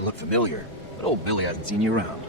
You look familiar, but old Billy hasn't seen you around.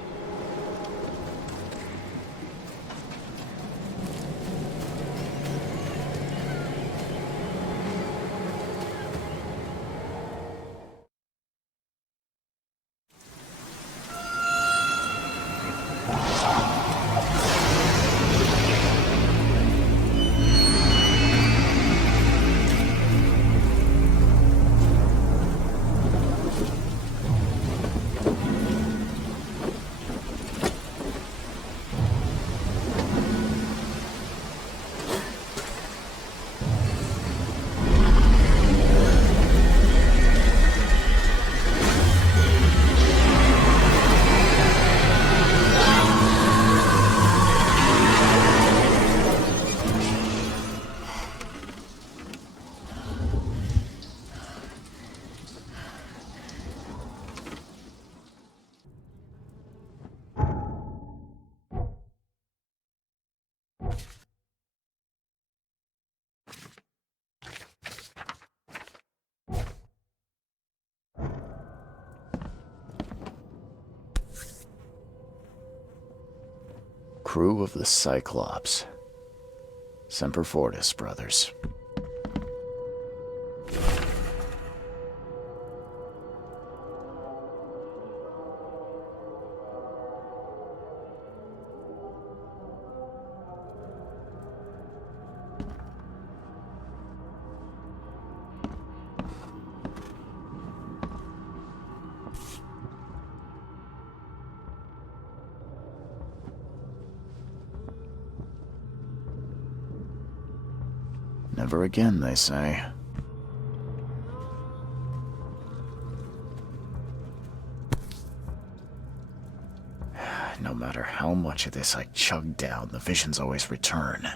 Crew of the Cyclops. Semper Fortis, brothers. Never again, they say. No matter how much of this I chug down, the visions always return.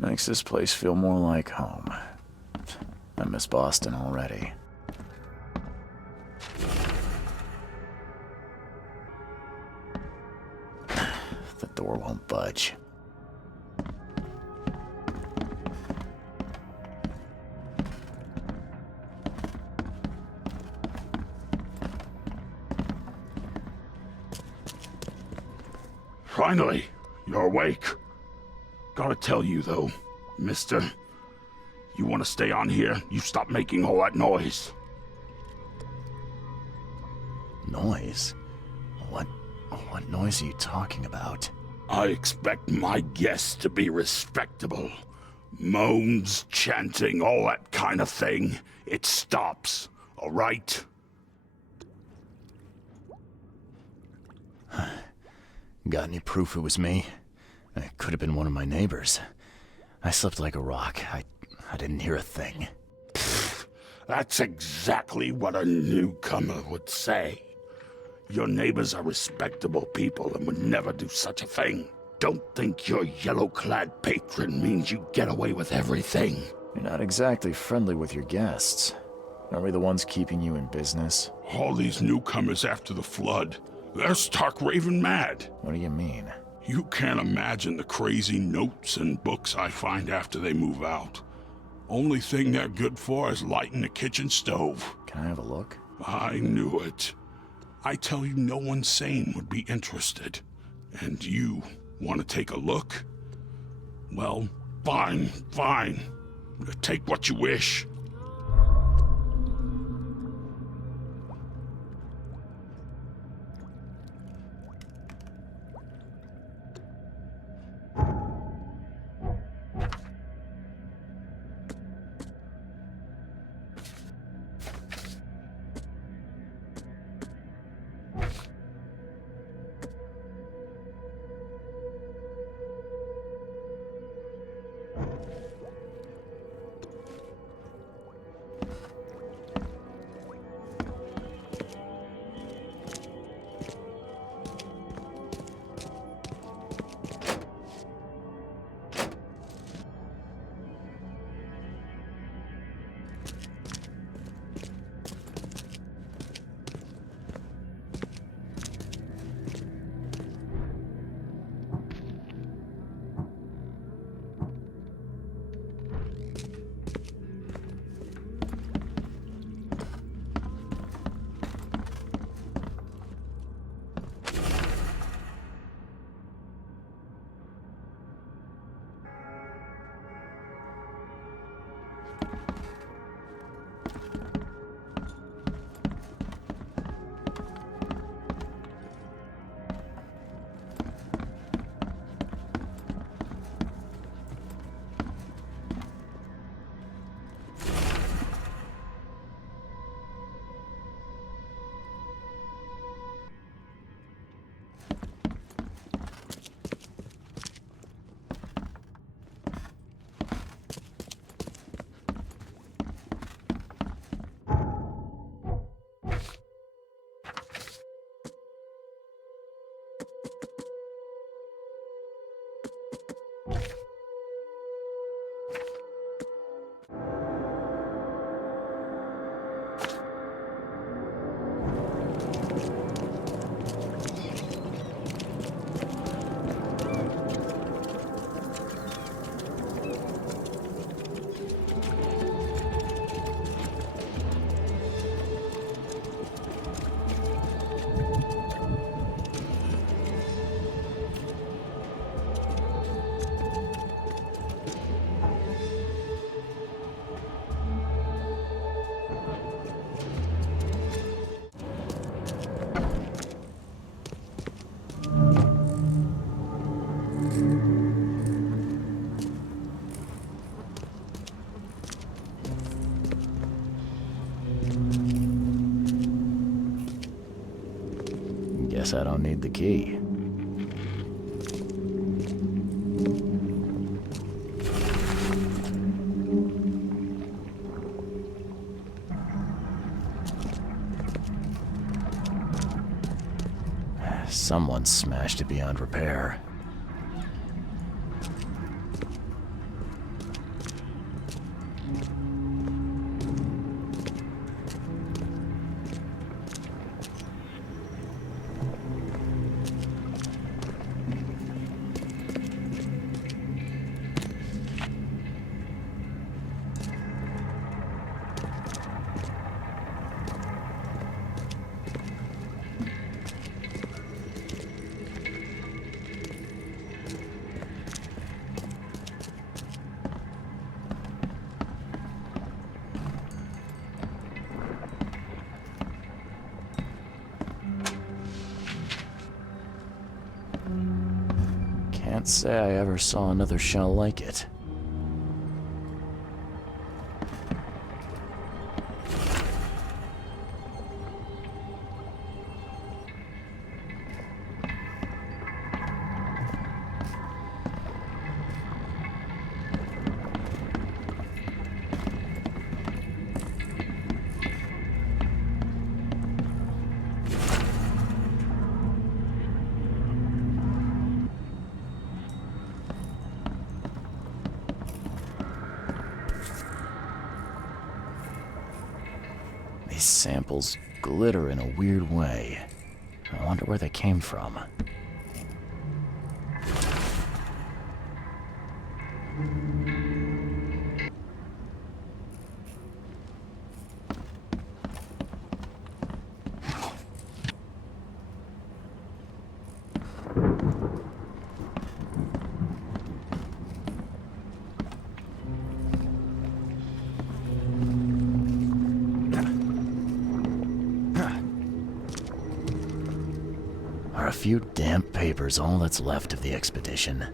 Makes this place feel more like home. I miss Boston already. The door won't budge. Finally, you're awake. Gotta tell you, though, mister, you want to stay on here, you stop making all that noise. Noise? What noise are you talking about? I expect my guests to be respectable. Moans, chanting, all that kind of thing. It stops, all right? Got any proof it was me? It could have been one of my neighbors. I slept like a rock. I didn't hear a thing. That's exactly what a newcomer would say. Your neighbors are respectable people and would never do such a thing. Don't think your yellow-clad patron means you get away with everything. You're not exactly friendly with your guests. Are we the ones keeping you in business? All these newcomers after the flood, they're stark raving mad. What do you mean? You can't imagine the crazy notes and books I find after they move out. Only thing they're good for is lighting the kitchen stove. Can I have a look? I knew it. I tell you, no one sane would be interested. And you want to take a look? Well, fine. Take what you wish. Guess I don't need the key. Someone smashed it beyond repair. Can't say I ever saw another shell like it. These samples glitter in a weird way. I wonder where they came from. Are a few damp papers all that's left of the expedition?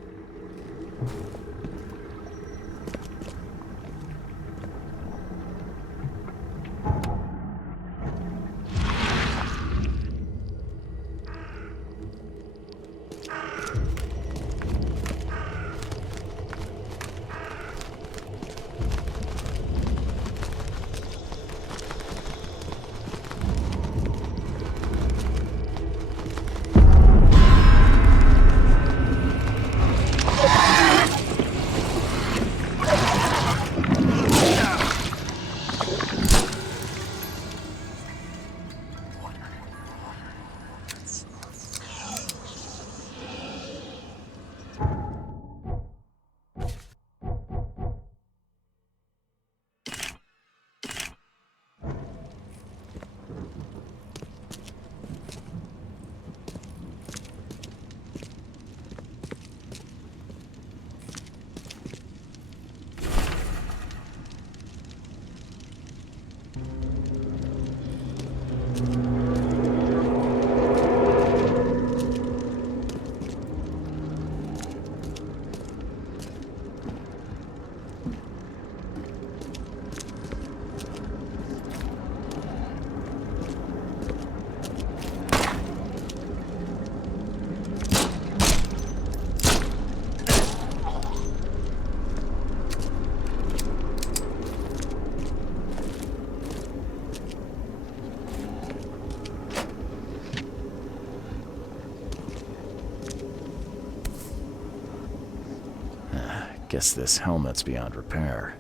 Guess this helmet's beyond repair.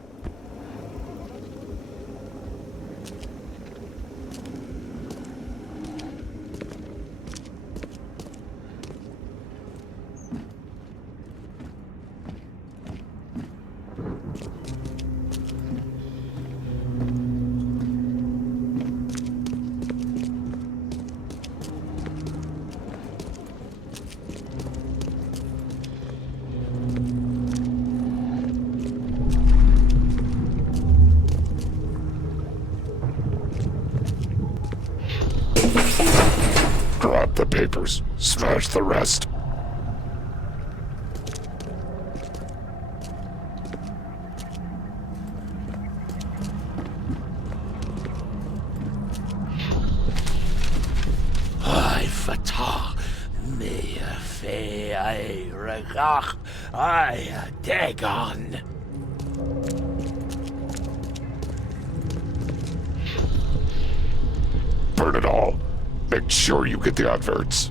Grab the papers, smash the rest. I fatah, me fe I regach, I dagon. Burn it all. Make sure you get the adverts.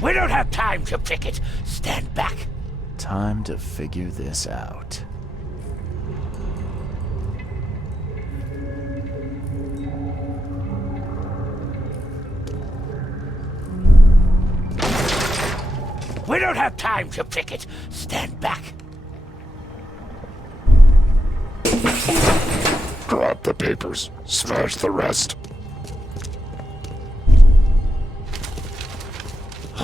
We don't have time to pick it. Stand back. Time to figure this out. We don't have time to pick it. Stand back. Grab the papers. Smash the rest.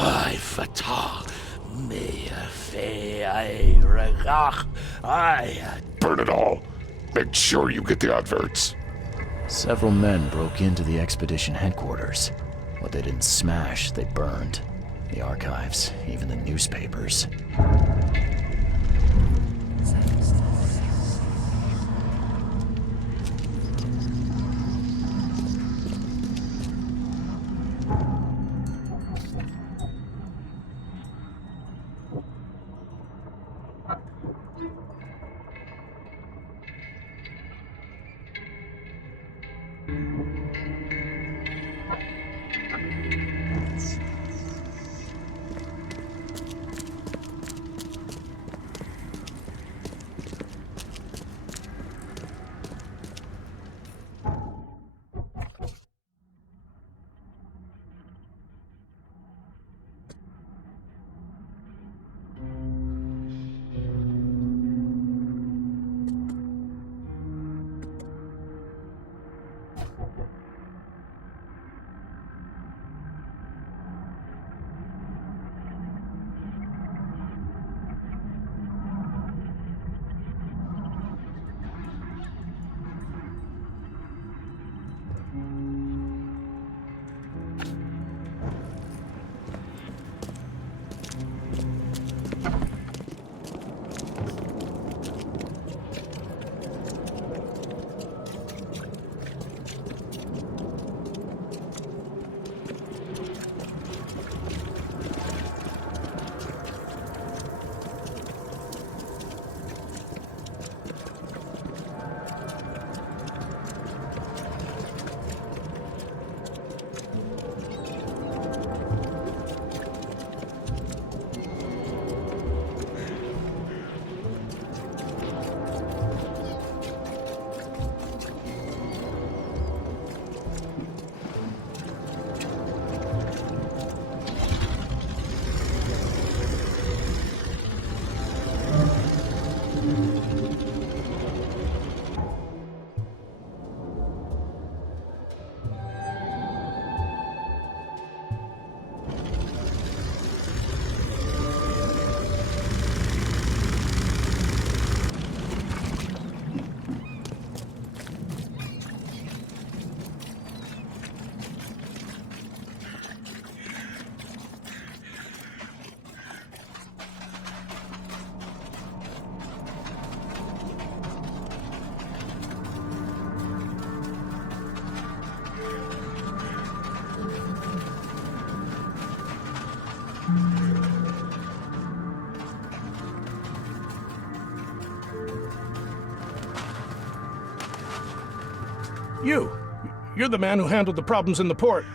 I fatah, me fe I regach, I. Burn it all. Make sure you get the adverts. Several men broke into the expedition headquarters. What they didn't smash, they burned. The archives, even the newspapers. You're the man who handled the problems in the port.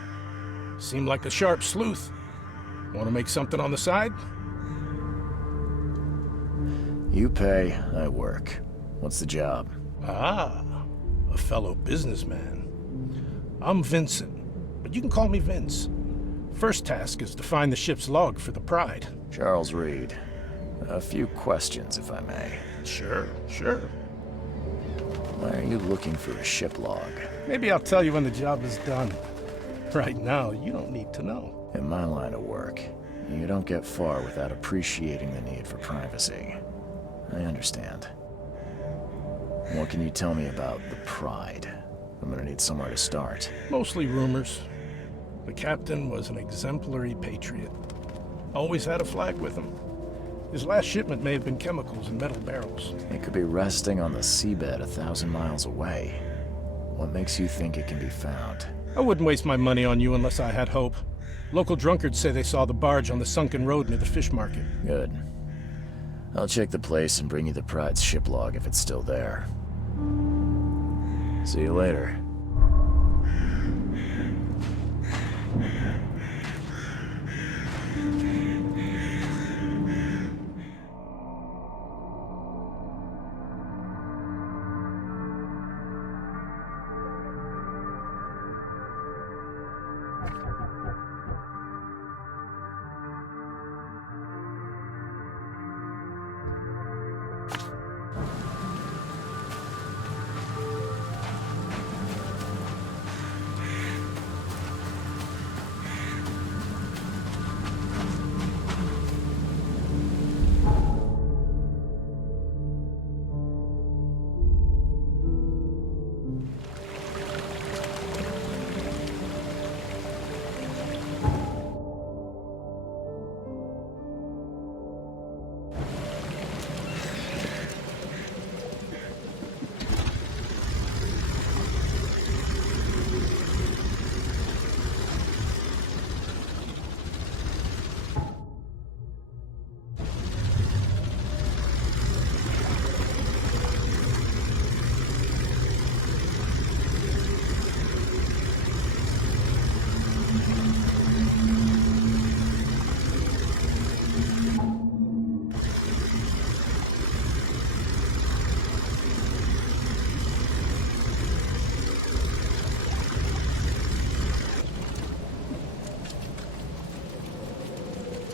Seem like a sharp sleuth. Want to make something on the side? You pay, I work. What's the job? Ah, a fellow businessman. I'm Vincent, but you can call me Vince. First task is to find the ship's log for the Pride. Charles Reed. A few questions, if I may. Sure. Why are you looking for a ship log? Maybe I'll tell you when the job is done. Right now, you don't need to know. In my line of work, you don't get far without appreciating the need for privacy. I understand. What can you tell me about the Pride? I'm gonna need somewhere to start. Mostly rumors. The captain was an exemplary patriot. Always had a flag with him. His last shipment may have been chemicals in metal barrels. It could be resting on the seabed 1,000 miles away. What makes you think it can be found? I wouldn't waste my money on you unless I had hope. Local drunkards say they saw the barge on the sunken road near the fish market. Good. I'll check the place and bring you the Pride's ship log if it's still there. See you later.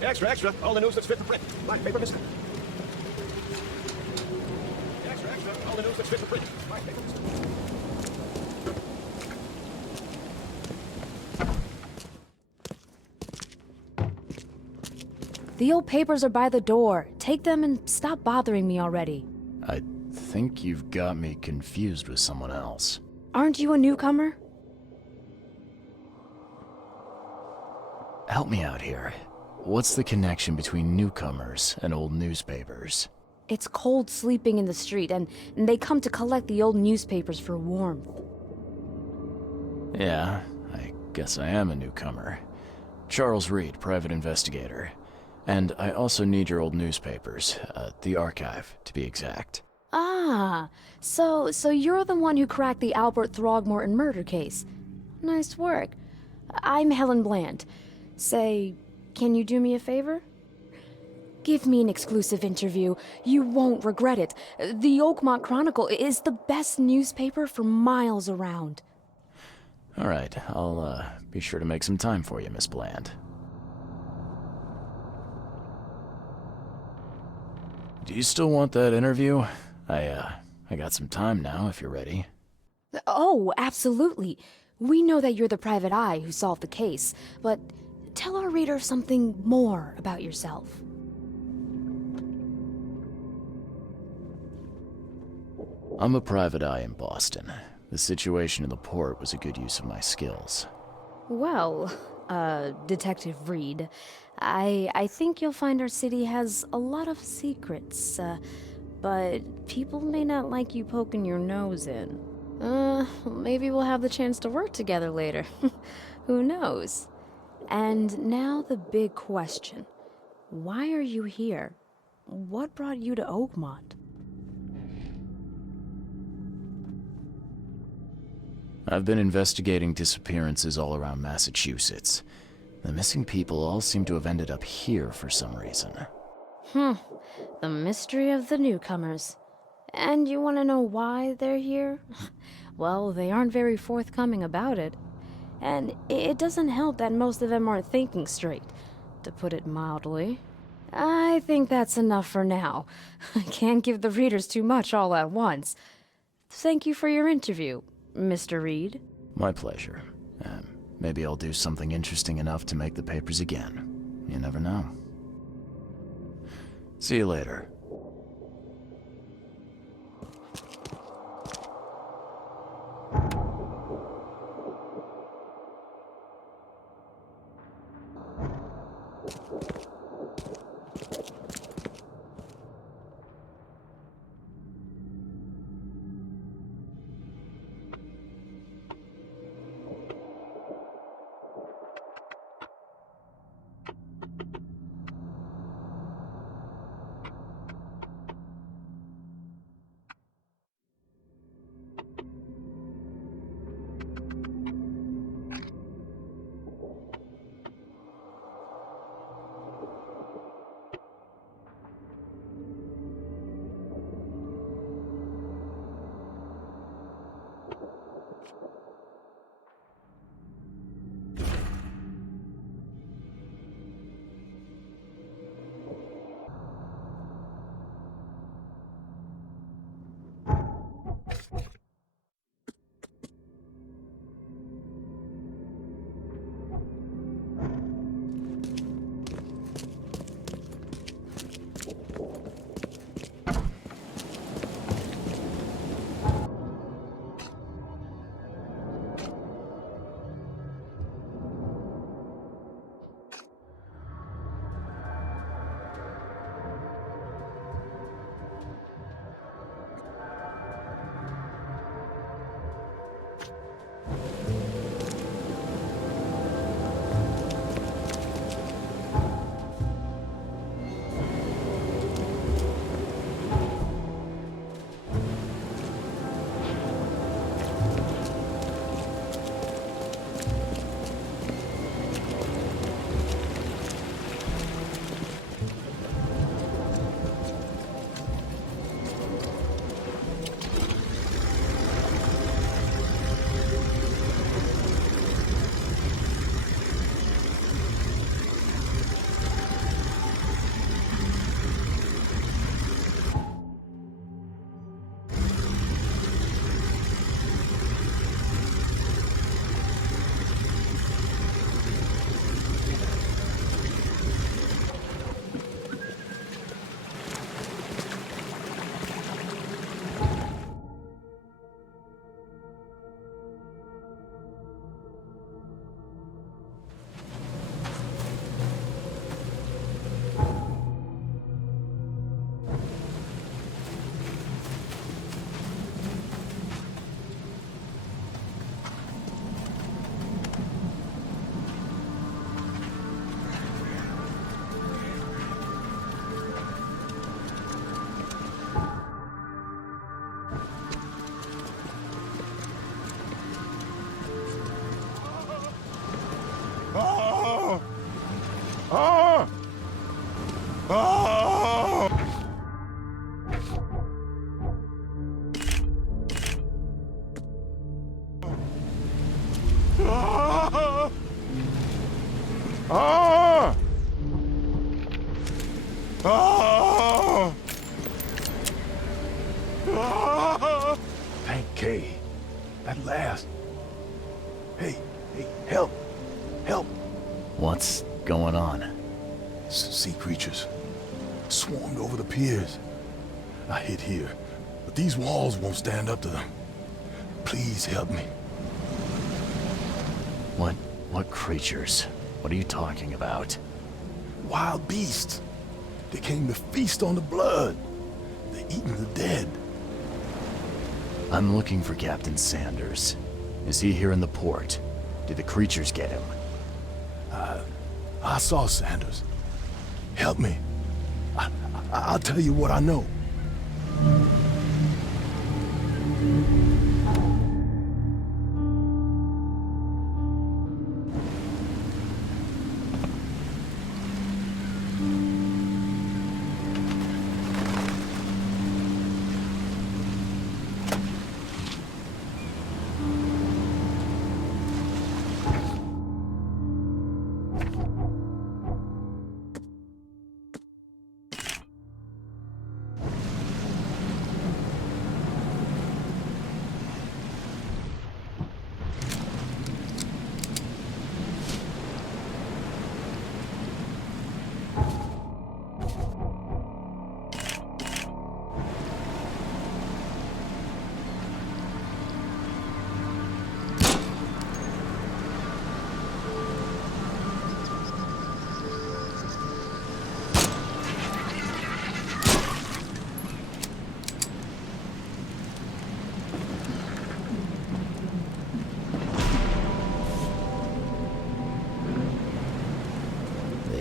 Extra, extra. All the news that's fit for print. Black paper, mister. Extra, extra. All the news that's fit for print. Black paper, mister. The old papers are by the door. Take them and stop bothering me already. I think you've got me confused with someone else. Aren't you a newcomer? Help me out here. What's the connection between newcomers and old newspapers? It's cold sleeping in the street, and they come to collect the old newspapers for warmth. Yeah, I guess I am a newcomer. Charles Reed, private investigator. And I also need your old newspapers, the archive, to be exact. Ah, so you're the one who cracked the Albert Throgmorton murder case. Nice work. I'm Helen Bland. Say, can you do me a favor? Give me an exclusive interview. You won't regret it. The Oakmont Chronicle is the best newspaper for miles around. All right, I'll be sure to make some time for you, Miss Bland. Do you still want that interview? I got some time now, if you're ready. Oh, absolutely. We know that you're the private eye who solved the case, but tell our readers something more about yourself. I'm a private eye in Boston. The situation in the port was a good use of my skills. Well, Detective Reed, I think you'll find our city has a lot of secrets, but people may not like you poking your nose in. Maybe we'll have the chance to work together later. Who knows? And now the big question. Why are you here? What brought you to Oakmont? I've been investigating disappearances all around Massachusetts. The missing people all seem to have ended up here for some reason. The mystery of the newcomers. And you want to know why they're here? Well, they aren't very forthcoming about it. And it doesn't help that most of them aren't thinking straight, to put it mildly. I think that's enough for now. I can't give the readers too much all at once. Thank you for your interview, Mr. Reed. My pleasure. Maybe I'll do something interesting enough to make the papers again. You never know. See you later. Oh! Oh! Oh! Oh! Oh! Oh! Oh! Thank Kay. At last. Hey, help! Help! What's going on? Sea creatures. Swarmed over the piers. I hid here, but these walls won't stand up to them. Please help me. What creatures? What are you talking about? Wild beasts. They came to feast on the blood. They're eating the dead. I'm looking for Captain Sanders. Is he here in the port? Did the creatures get him? I saw Sanders. Help me. I'll tell you what I know.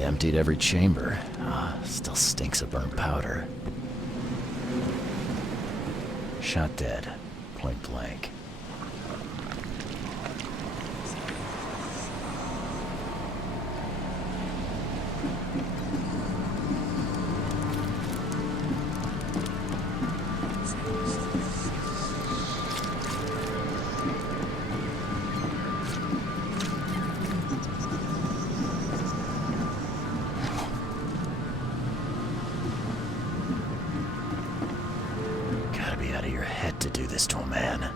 Emptied every chamber. Still stinks of burnt powder. Shot dead. Point blank. To do this to a man.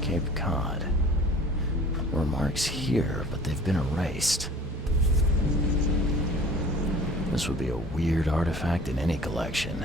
Cape Cod. There were marks here, but they've been erased. This would be a weird artifact in any collection.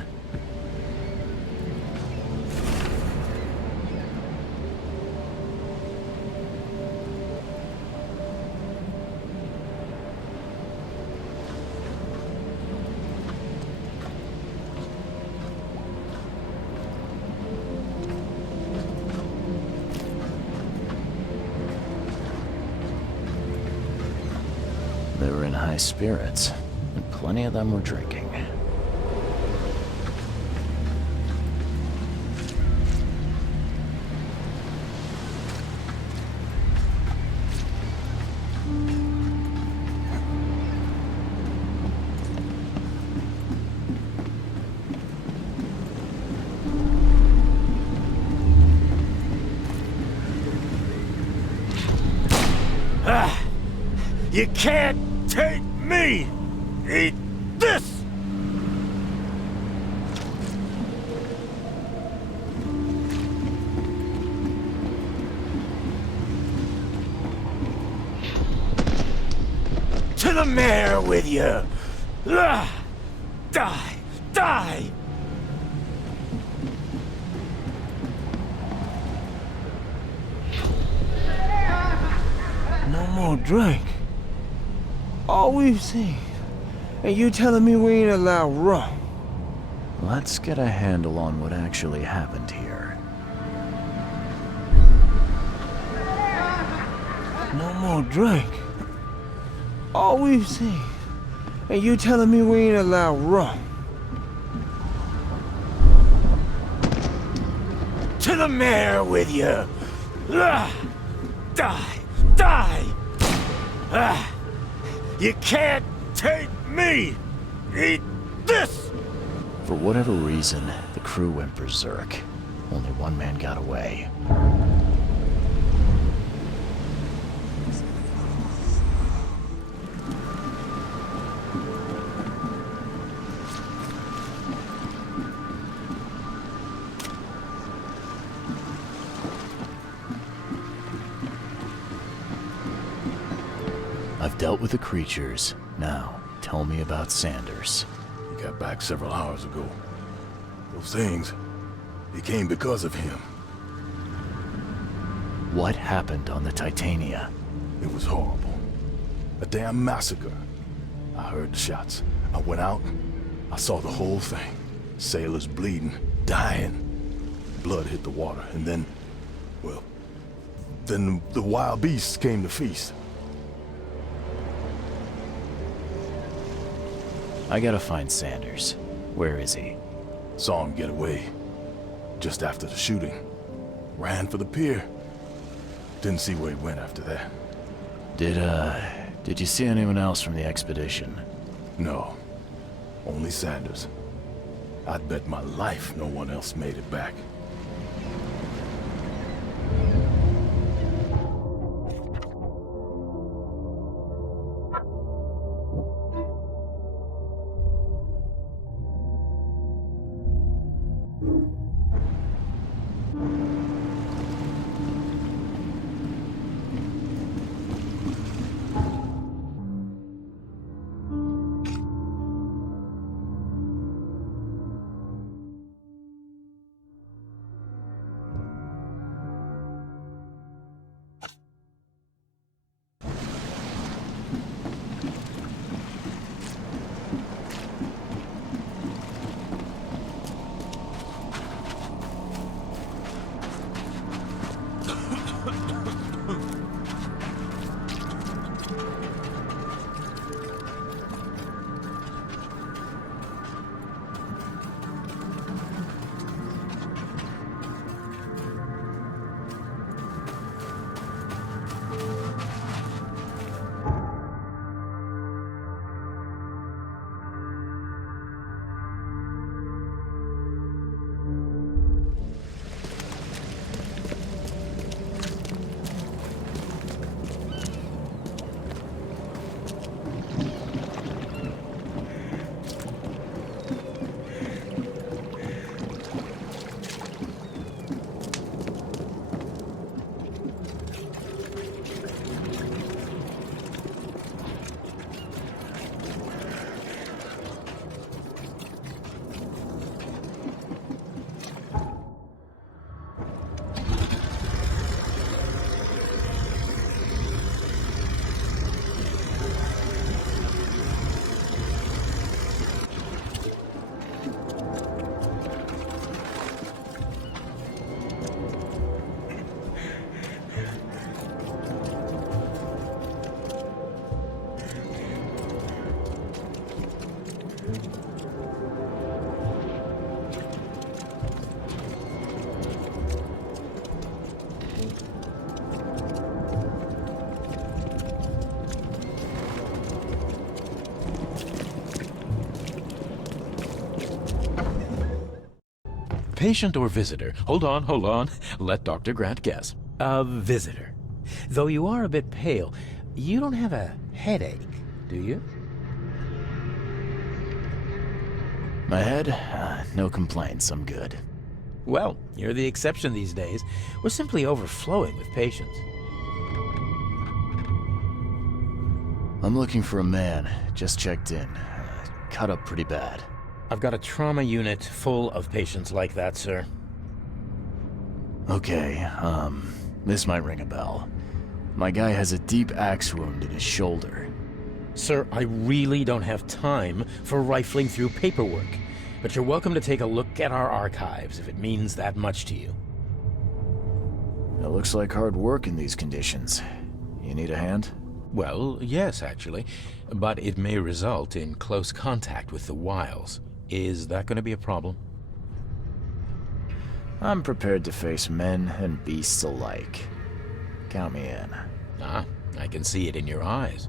They were in high spirits, and plenty of them were drinking. You can't take me! Eat this! To the mayor with you! Die! Die! No more drink. All we've seen. And you telling me we ain't allowed rum? Let's get a handle on what actually happened here. No more drink. All we've seen. And you telling me we ain't allowed rum? To the mayor with you! Die! Die! You can't take me! Eat this! For whatever reason, the crew went berserk. Only one man got away. I've dealt with the creatures. Now, tell me about Sanders. He got back several hours ago. Those things, they came because of him. What happened on the Titania? It was horrible. A damn massacre. I heard the shots. I went out. I saw the whole thing. Sailors bleeding, dying. Blood hit the water, and then, well, then the wild beasts came to feast. I gotta find Sanders. Where is he? Saw him get away. Just after the shooting. Ran for the pier. Didn't see where he went after that. Did you see anyone else from the expedition? No. Only Sanders. I'd bet my life no one else made it back. Patient or visitor? Hold on. Let Dr. Grant guess. A visitor. Though you are a bit pale, you don't have a headache, do you? My head? No complaints, I'm good. Well, you're the exception these days. We're simply overflowing with patients. I'm looking for a man. Just checked in. Cut up pretty bad. I've got a trauma unit full of patients like that, sir. Okay, this might ring a bell. My guy has a deep axe wound in his shoulder. Sir, I really don't have time for rifling through paperwork, but you're welcome to take a look at our archives if it means that much to you. It looks like hard work in these conditions. You need a hand? Well, yes, actually. But it may result in close contact with the Wiles. Is that going to be a problem? I'm prepared to face men and beasts alike. Count me in. Ah, I can see it in your eyes.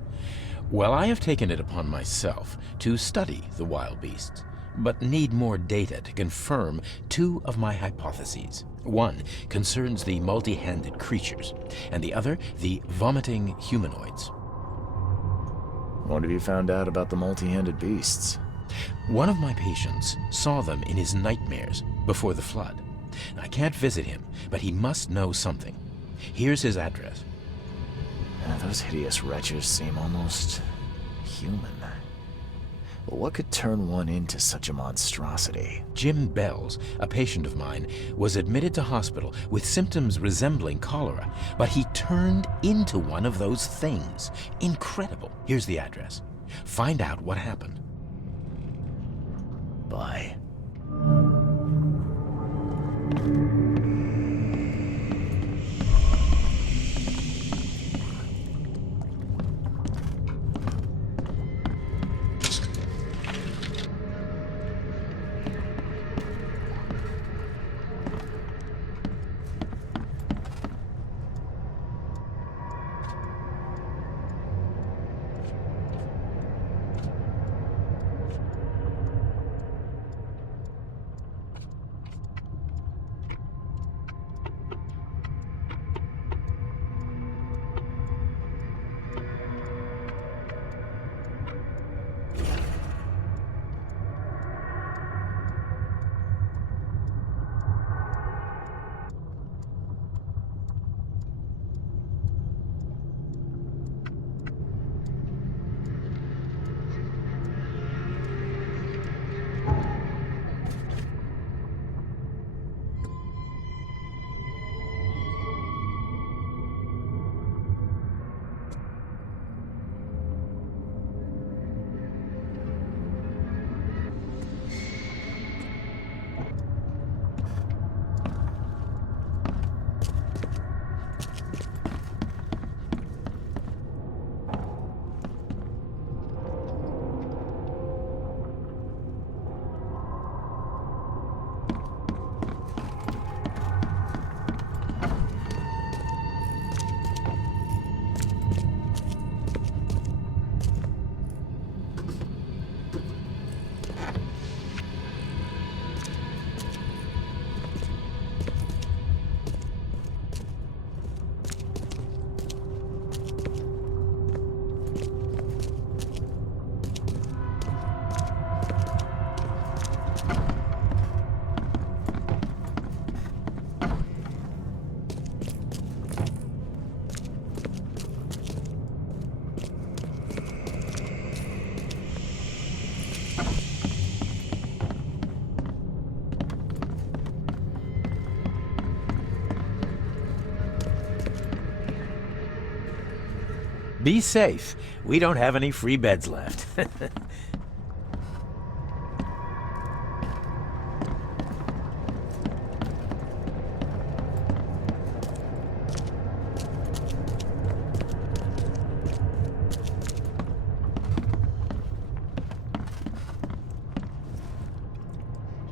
Well, I have taken it upon myself to study the wild beasts, but need more data to confirm two of my hypotheses. One concerns the multi-handed creatures, and the other the vomiting humanoids. What have you found out about the multi-handed beasts? One of my patients saw them in his nightmares before the flood. I can't visit him, but he must know something. Here's his address. Those hideous wretches seem almost human. But what could turn one into such a monstrosity? Jim Bells, a patient of mine, was admitted to hospital with symptoms resembling cholera, but he turned into one of those things. Incredible. Here's the address. Find out what happened. Bye. Be safe. We don't have any free beds left.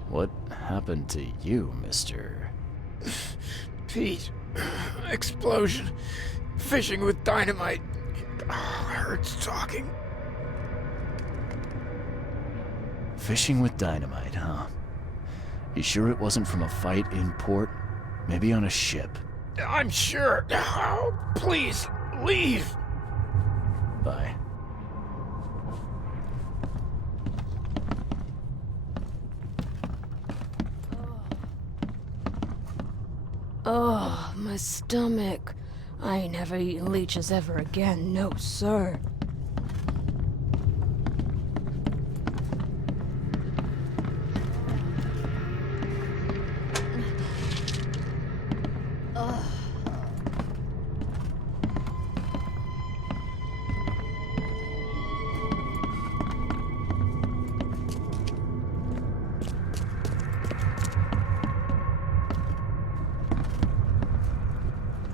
What happened to you, Mr.? Pete, explosion, fishing with dynamite. Hurts talking. Fishing with dynamite, huh? You sure it wasn't from a fight in port? Maybe on a ship? I'm sure. Oh, please, leave. Bye. Oh, my stomach. I ain't never eaten leeches ever again, no sir.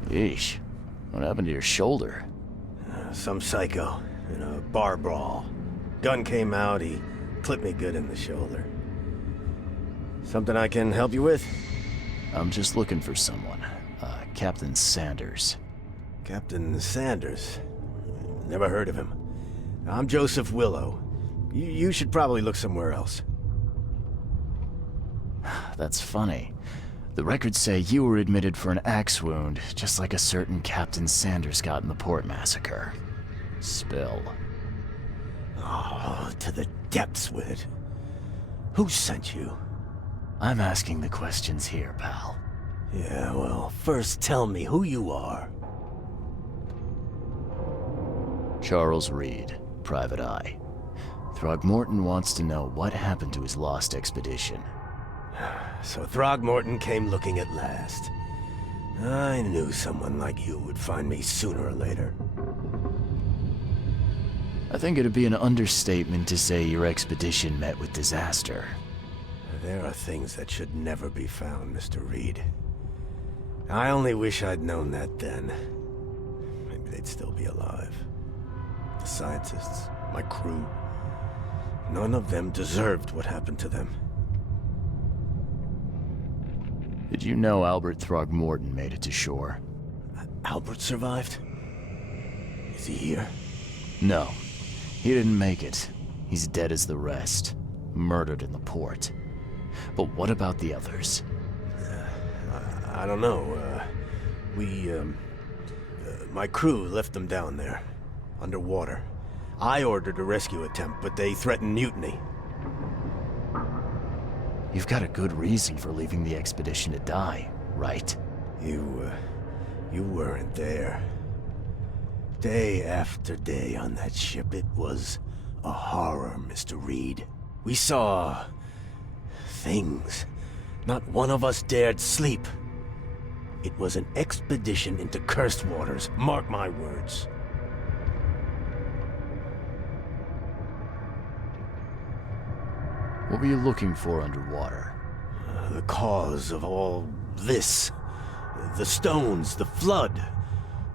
Yeesh. What happened to your shoulder? Some psycho in a bar brawl. Gun came out, he clipped me good in the shoulder. Something I can help you with? I'm just looking for someone. Captain Sanders. Captain Sanders? Never heard of him. I'm Joseph Willow. You should probably look somewhere else. That's funny. The records say you were admitted for an axe wound, just like a certain Captain Sanders got in the port massacre. Spill. Oh, to the depths with it. Who sent you? I'm asking the questions here, pal. Yeah, well, first tell me who you are. Charles Reed, Private Eye. Throgmorton wants to know what happened to his lost expedition. So Throgmorton came looking at last. I knew someone like you would find me sooner or later. I think it'd be an understatement to say your expedition met with disaster. There are things that should never be found, Mr. Reed. I only wish I'd known that then. Maybe they'd still be alive. The scientists, my crew, none of them deserved what happened to them. Did you know Albert Throgmorton made it to shore? Albert survived? Is he here? No. He didn't make it. He's dead as the rest. Murdered in the port. But what about the others? I don't know. My crew left them down there, underwater. I ordered a rescue attempt, but they threatened mutiny. You've got a good reason for leaving the expedition to die, right? You weren't there. Day after day on that ship, it was a horror, Mr. Reed. We saw things. Not one of us dared sleep. It was an expedition into cursed waters, mark my words. What were you looking for underwater? The cause of all this. The stones, the flood,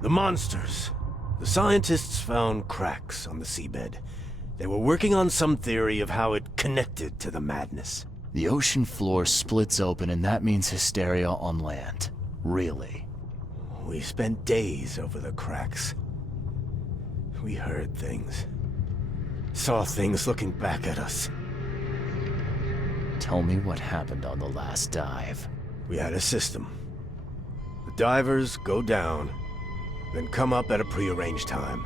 the monsters. The scientists found cracks on the seabed. They were working on some theory of how it connected to the madness. The ocean floor splits open and that means hysteria on land. Really? We spent days over the cracks. We heard things. Saw things looking back at us. Tell me what happened on the last dive. We had a system. The divers go down, then come up at a prearranged time.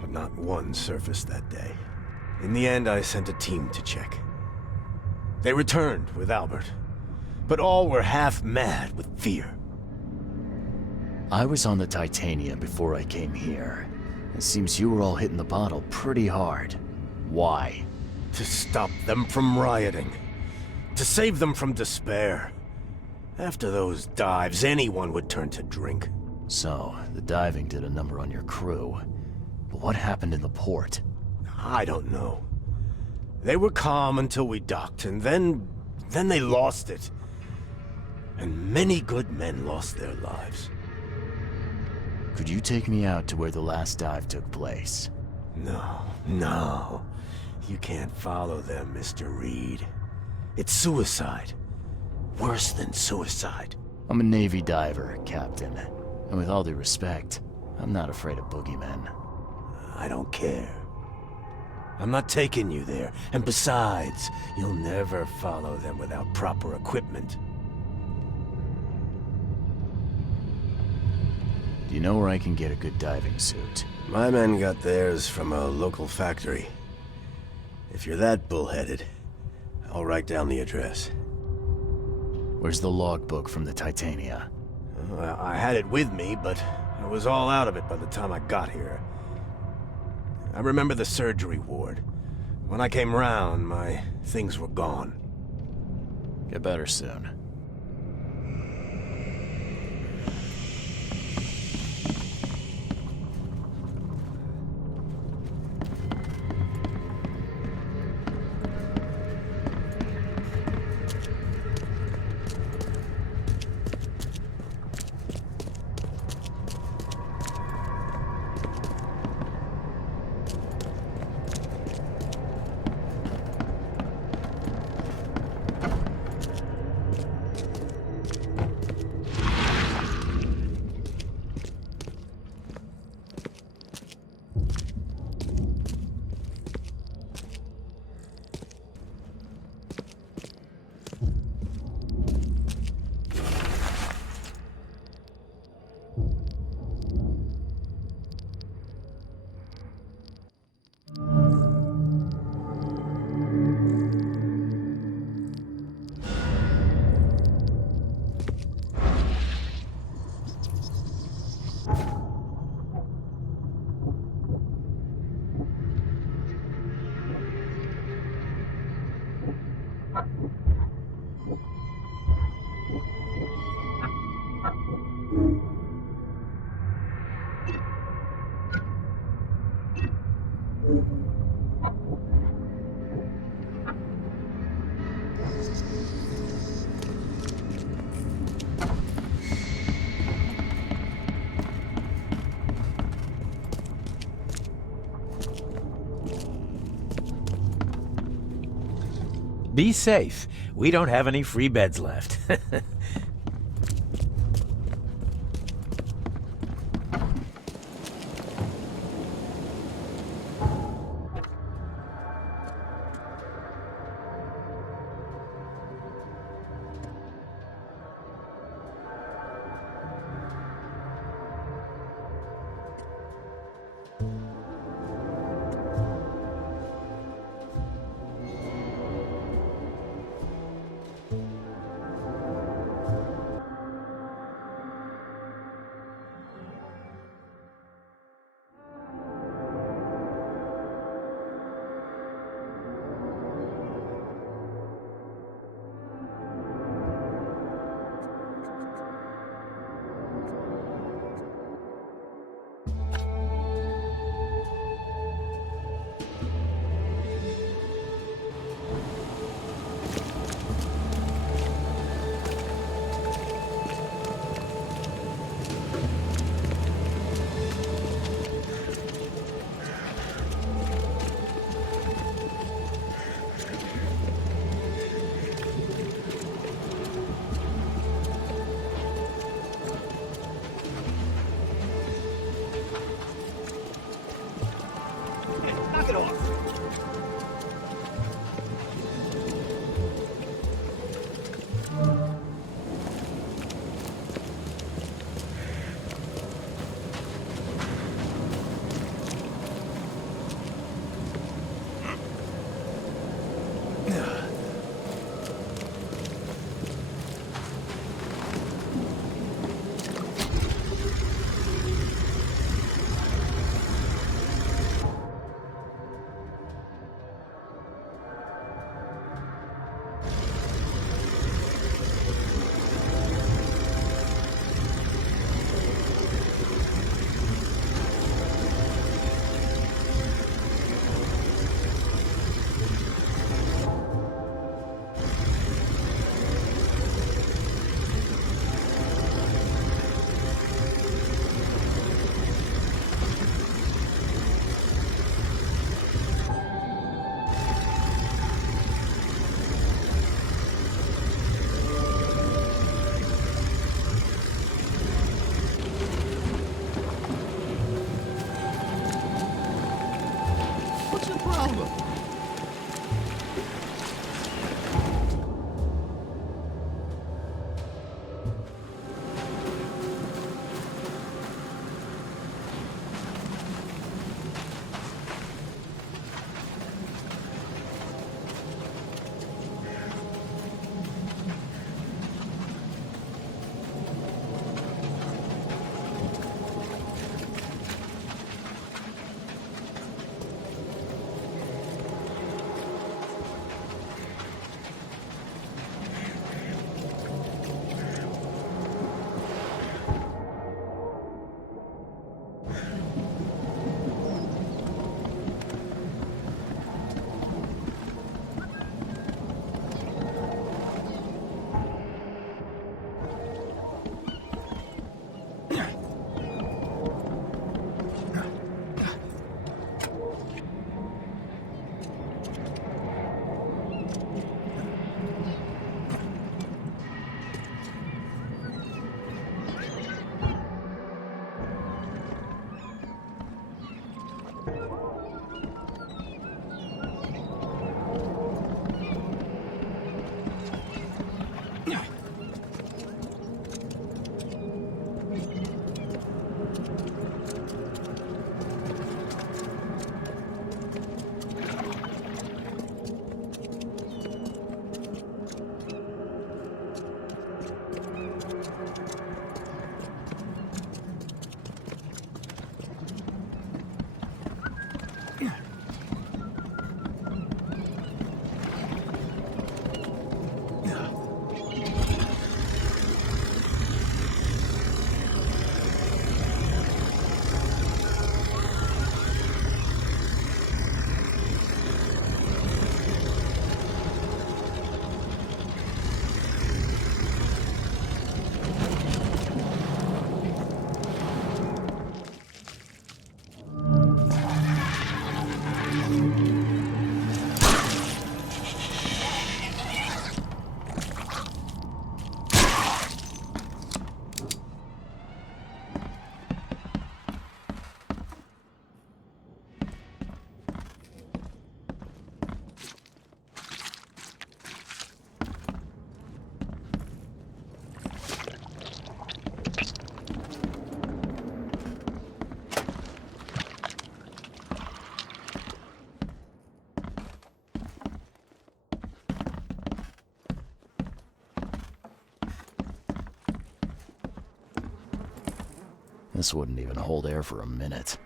But not one surfaced that day. In the end, I sent a team to check. They returned with Albert, but all were half mad with fear. I was on the Titania before I came here. It seems you were all hitting the bottle pretty hard. Why? To stop them from rioting. To save them from despair. After those dives, anyone would turn to drink. So, the diving did a number on your crew. But what happened in the port? I don't know. They were calm until we docked, and then they lost it. And many good men lost their lives. Could you take me out to where the last dive took place? No. You can't follow them, Mr. Reed. It's suicide. Worse than suicide. I'm a Navy diver, Captain. And with all due respect, I'm not afraid of boogeymen. I don't care. I'm not taking you there. And besides, you'll never follow them without proper equipment. Do you know where I can get a good diving suit? My men got theirs from a local factory. If you're that bullheaded, I'll write down the address. Where's the logbook from the Titania? I had it with me, but I was all out of it by the time I got here. I remember the surgery ward. When I came round, my things were gone. Get better soon. Be safe. We don't have any free beds left. Knock it off. What's your problem? This wouldn't even hold air for a minute.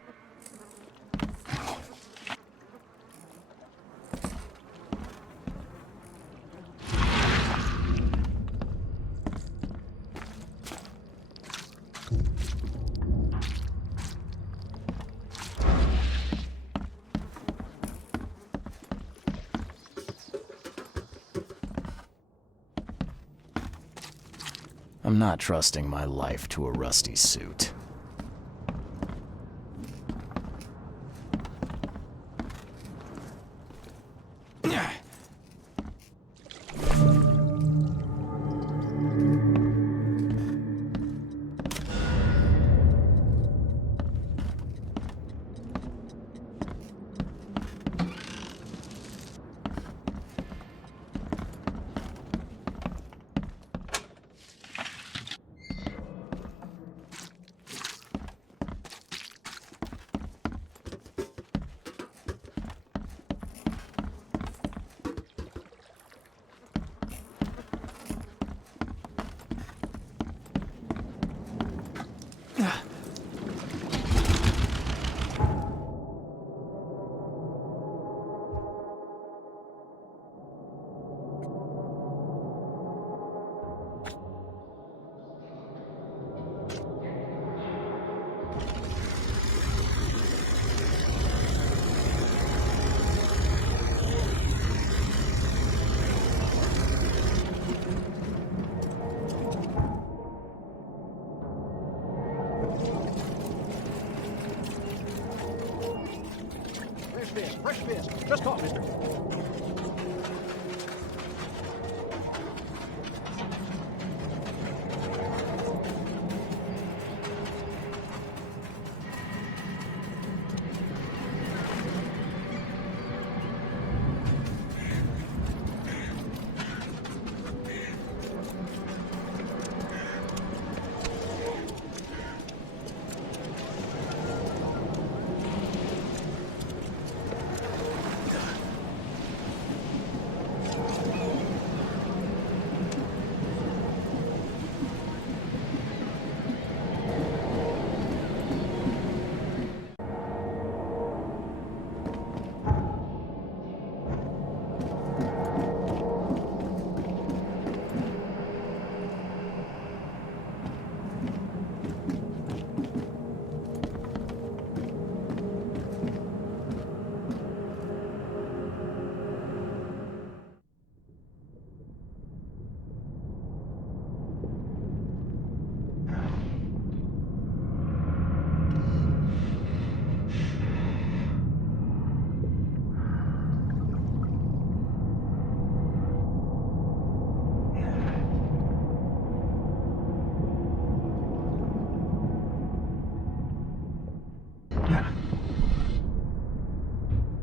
I'm not trusting my life to a rusty suit. Fresh fish. Just caught, mister.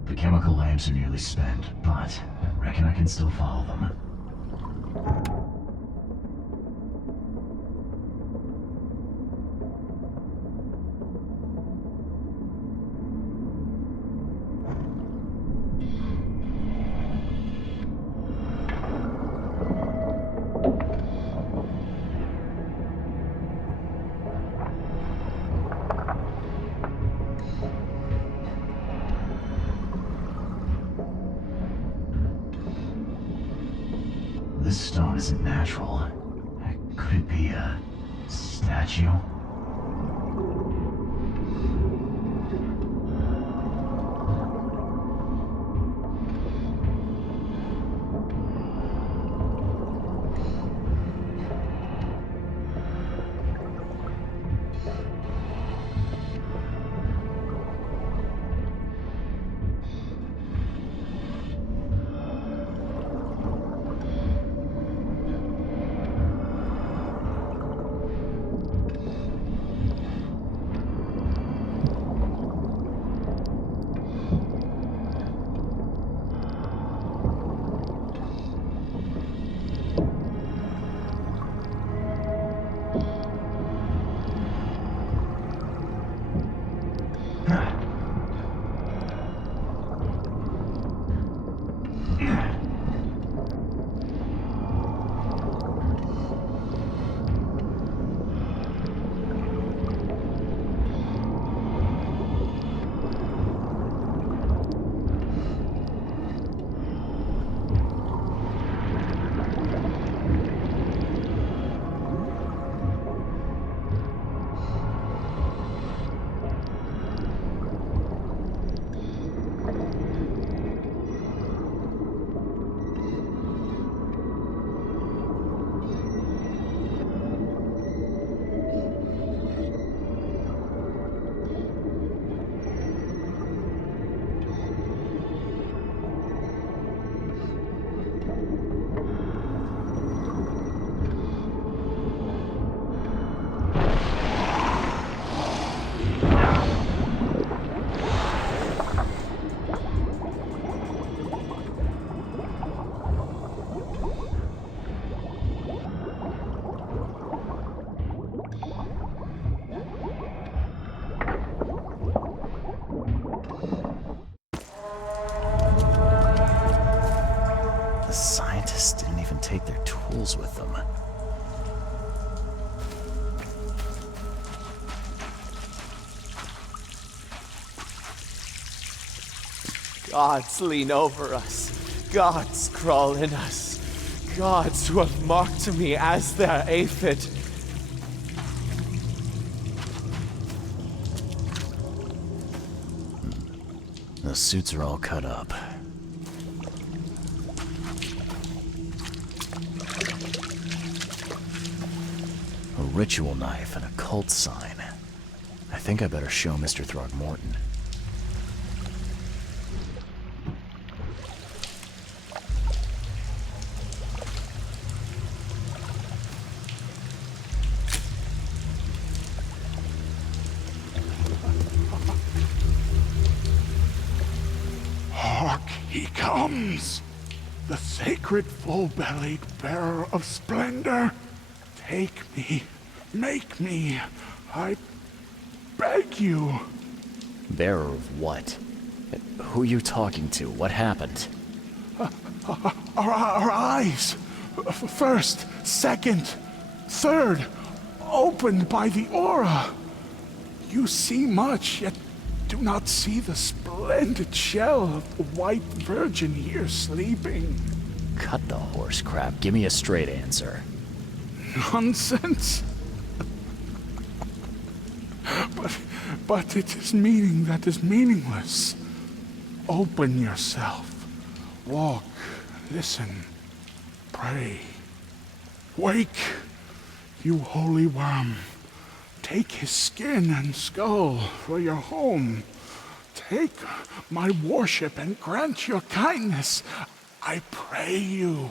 The chemical lamps are nearly spent, but I reckon I can still follow them. This stone isn't natural. Could it be a statue? tools with them. Gods lean over us. Gods crawl in us. Gods who have marked me as their aphid. The suits are all cut up. A ritual knife and a cult sign. I think I better show Mr. Throgmorton. Hark, he comes! The sacred full-bellied bearer of splendor! Take me, make me, I beg you. Bearer of what? Who are you talking to? What happened? Our eyes! First, second, third, opened by the aura. You see much, yet do not see the splendid shell of the white virgin here sleeping. Cut the horse crap. Give me a straight answer. Nonsense. But it is meaning that is meaningless. Open yourself. Walk, listen, pray. Wake, you holy worm. Take his skin and skull for your home. Take my worship and grant your kindness. I pray you.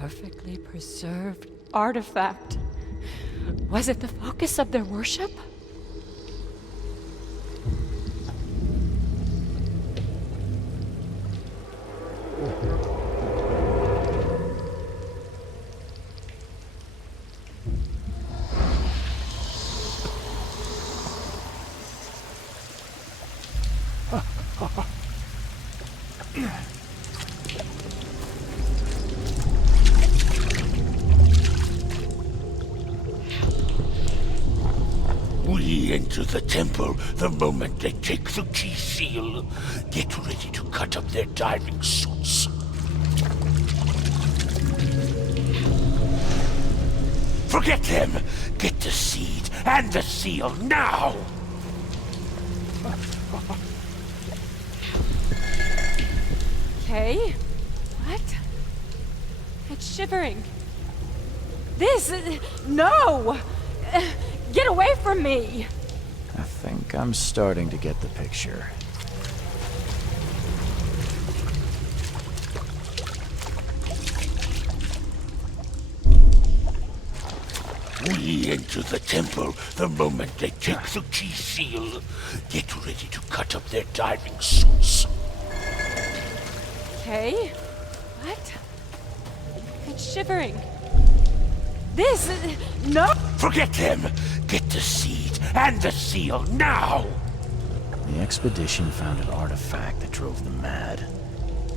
Perfectly preserved artifact. Was it the focus of their worship? enter the temple the moment they take the key seal. Get ready to cut up their diving suits. Forget them! Get the seed and the seal now! Okay. What? It's shivering. This... No! Get away from me! I think I'm starting to get the picture. We enter the temple the moment they take the key seal. Get ready to cut up their diving suits. Okay. What? It's shivering. This... No! Forget them! Get the seed and the seal now! The expedition found an artifact that drove them mad.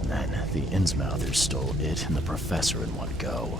And then the Innsmouthers stole it and the professor in one go.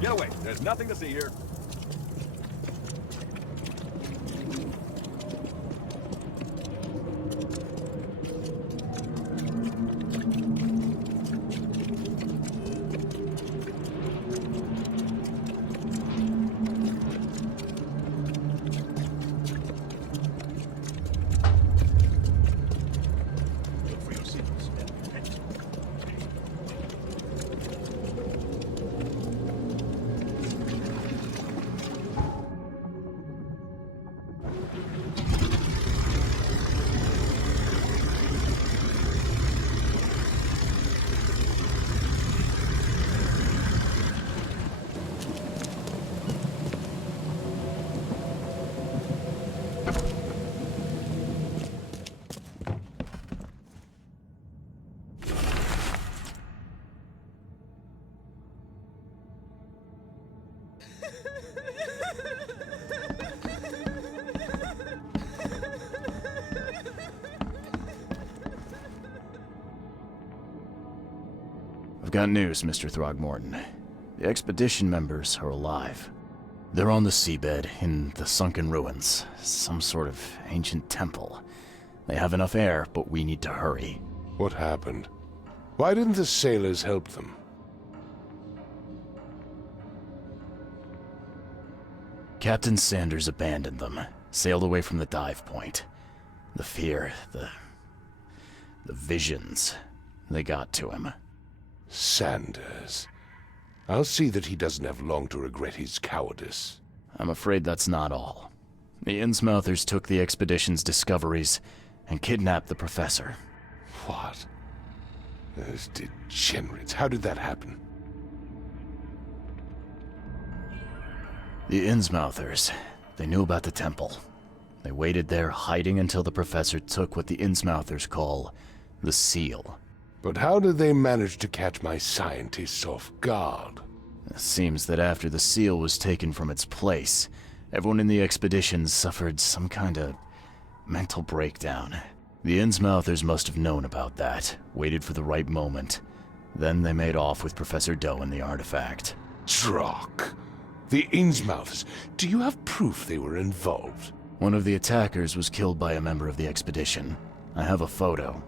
Get away. There's nothing to see here. I've got news, Mr. Throgmorton. The expedition members are alive. They're on the seabed in the sunken ruins, some sort of ancient temple. They have enough air, but we need to hurry. What happened? Why didn't the sailors help them? Captain Sanders abandoned them, sailed away from the dive point. The fear, the visions, they got to him. Sanders. I'll see that he doesn't have long to regret his cowardice. I'm afraid that's not all. The Innsmouthers took the expedition's discoveries and kidnapped the professor. What? Those degenerates. How did that happen? The Innsmouthers, they knew about the temple. They waited there, hiding until the professor took what the Innsmouthers call the seal. But how did they manage to catch my scientists off guard? It seems that after the seal was taken from its place, everyone in the expedition suffered some kind of mental breakdown. The Innsmouthers must have known about that, waited for the right moment. Then they made off with Professor Doe and the artifact. Drock. The Innsmouthers. Do you have proof they were involved? One of the attackers was killed by a member of the expedition. I have a photo.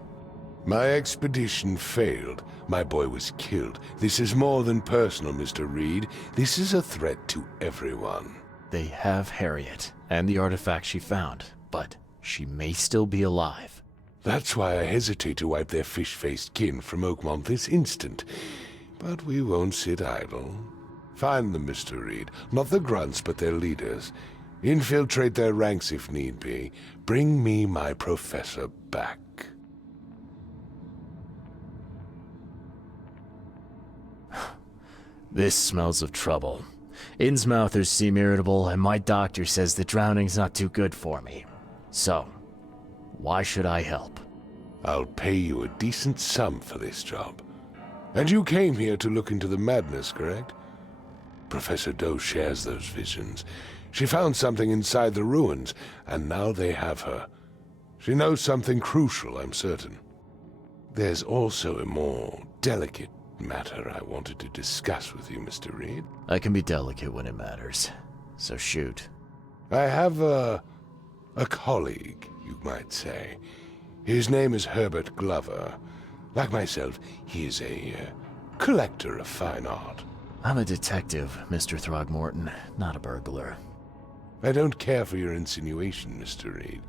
My expedition failed. My boy was killed. This is more than personal, Mr. Reed. This is a threat to everyone. They have Harriet and the artifact she found, but she may still be alive. That's why I hesitate to wipe their fish-faced kin from Oakmont this instant. But we won't sit idle. Find them, Mr. Reed. Not the grunts, but their leaders. Infiltrate their ranks if need be. Bring me my professor back. This smells of trouble. Innsmouthers seem irritable, and my doctor says that drowning's not too good for me. So, why should I help? I'll pay you a decent sum for this job. And you came here to look into the madness, correct? Professor Doe shares those visions. She found something inside the ruins, and now they have her. She knows something crucial, I'm certain. There's also a more delicate matter I wanted to discuss with you, Mr. Reed. I can be delicate when it matters, so shoot. I have a colleague, you might say. His name is Herbert Glover. Like myself, he is a collector of fine art. I'm a detective, Mr. Throgmorton, not a burglar. I don't care for your insinuation, Mr. Reed.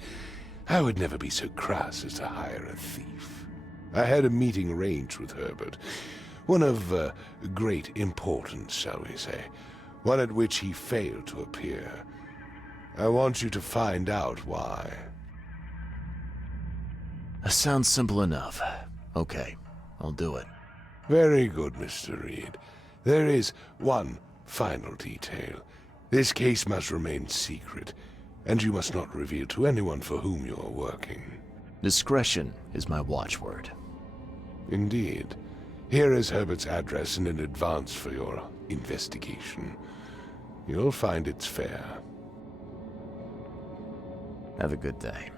I would never be so crass as to hire a thief. I had a meeting arranged with Herbert. One of great importance, shall we say. One at which he failed to appear. I want you to find out why. Sounds simple enough. Okay, I'll do it. Very good, Mr. Reed. There is one final detail. This case must remain secret, and you must not reveal to anyone for whom you are working. Discretion is my watchword. Indeed. Here is Herbert's address and an advance for your investigation. You'll find it's fair. Have a good day.